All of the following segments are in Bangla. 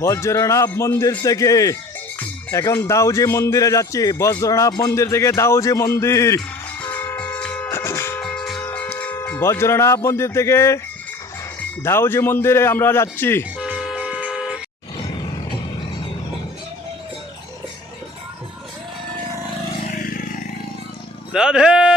বজ্রনাভ মন্দির থেকে। এখন দাউজি মন্দিরে যাচ্ছি। বজ্রনাথ মন্দির থেকে দাউজি মন্দির। বজ্রনাভ মন্দির থেকে দাউজি মন্দিরে আমরা যাচ্ছি। রাধে!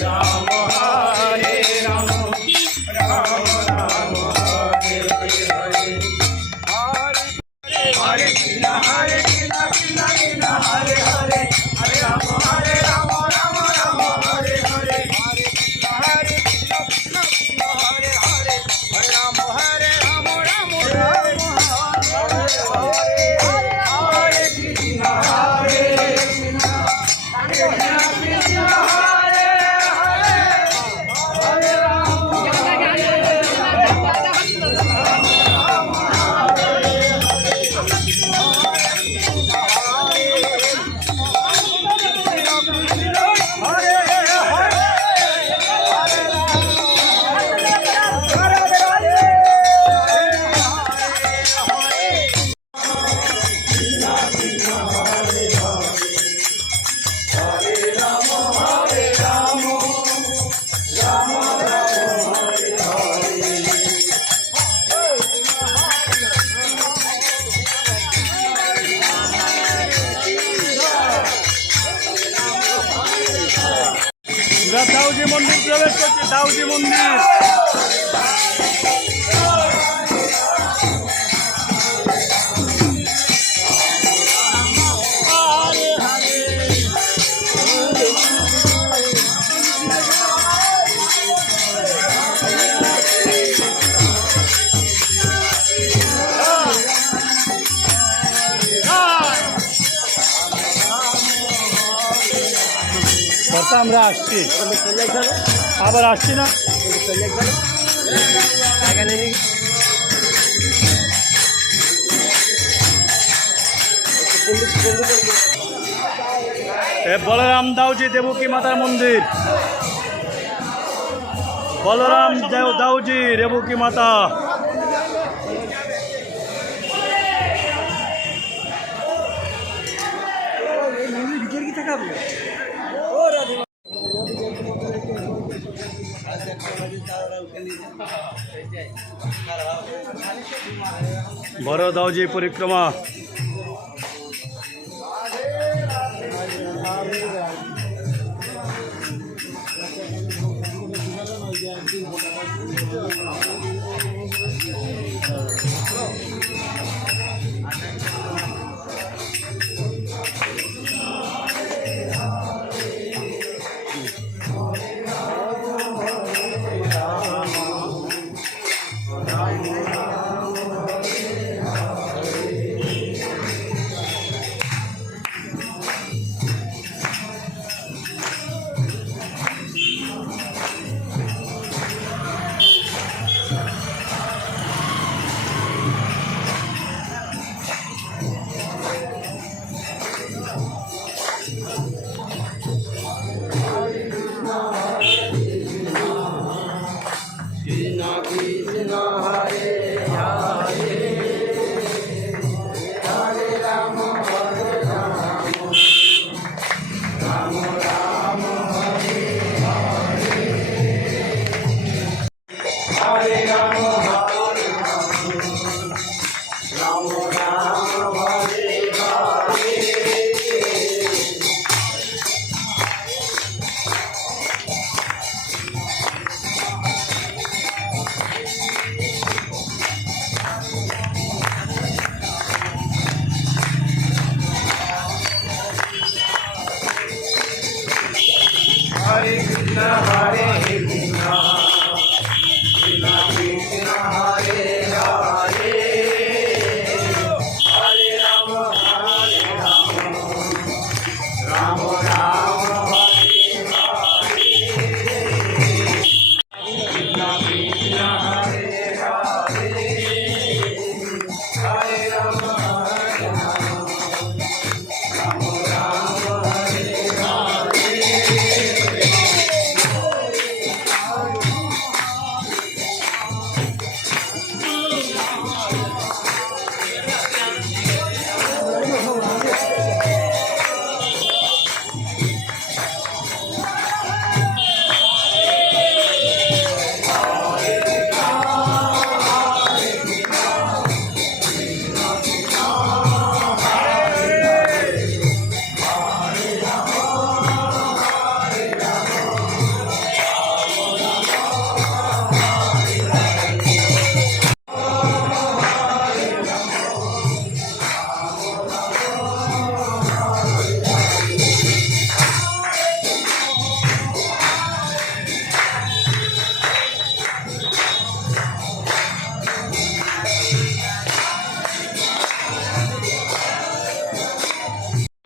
Yeah. মন্দির প্রবেশ করছে দাউজি মন্দির। আসছি। আবার আসছি না। বলরাম দাউজি দেবকী মাতার মন্দির। বলরাম দাউজি রেবুকি মাতা। বড় দাউজি পরিক্রমা।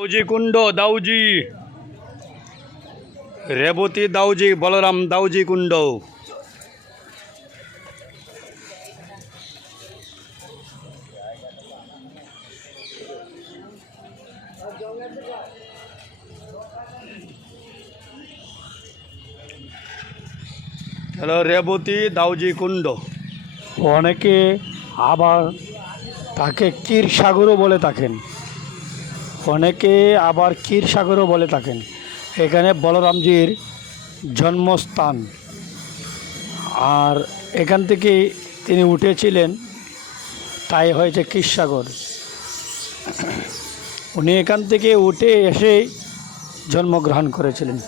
দাউজি কুণ্ড, দাউজি। রেবতী দাউজি, বলরাম দাউজি কুণ্ড। হ্যালো, রেবতী দাউজি কুণ্ড। অনেকে আবার তাকে ক্ষীর সাগরও বলে থাকেন। অনেকে আবার ক্ষীর সাগরও বলে থাকেন। এখানে বলরামজির জন্মস্থান। আর এখান থেকে তিনি উঠেছিলেন তাই হয়েছে ক্ষীরসাগর উনি এখান থেকে উঠে এসে জন্মগ্রহণ করেছিলেন।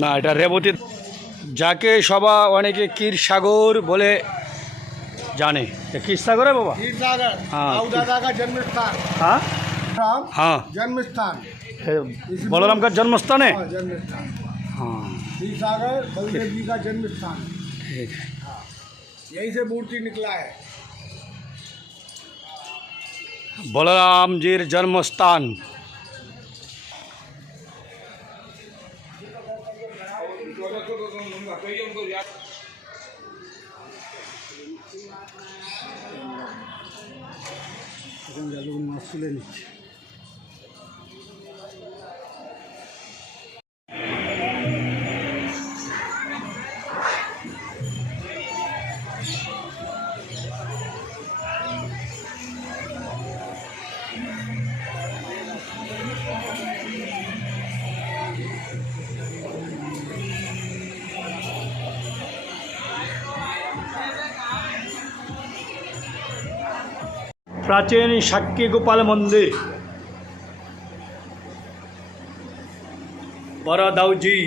না এটা রেবতী যাকে সবা অনেকে ক্ষীর সাগর বলে জানে ক্ষীর সাগরে বাবা क्षीर सागर हाँ। दाऊ दादा का जन्म स्थान হ্যাঁ राम হ্যাঁ जन्म स्थान বলরাম কার জন্মস্থানে हाँ, जन्म स्थान হ্যাঁ क्षीर सागर बलदेव जी का जन्म स्थान ঠিক यहीं से मूर्ति निकला है বলরামজির জন্মস্থান মাছ তুলে নিচ্ছে প্রাচীন সাক্ষী গোপাল মন্দির বরাদাউজি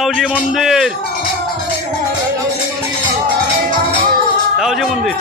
দাউজি মন্দির। দাউজি মন্দির।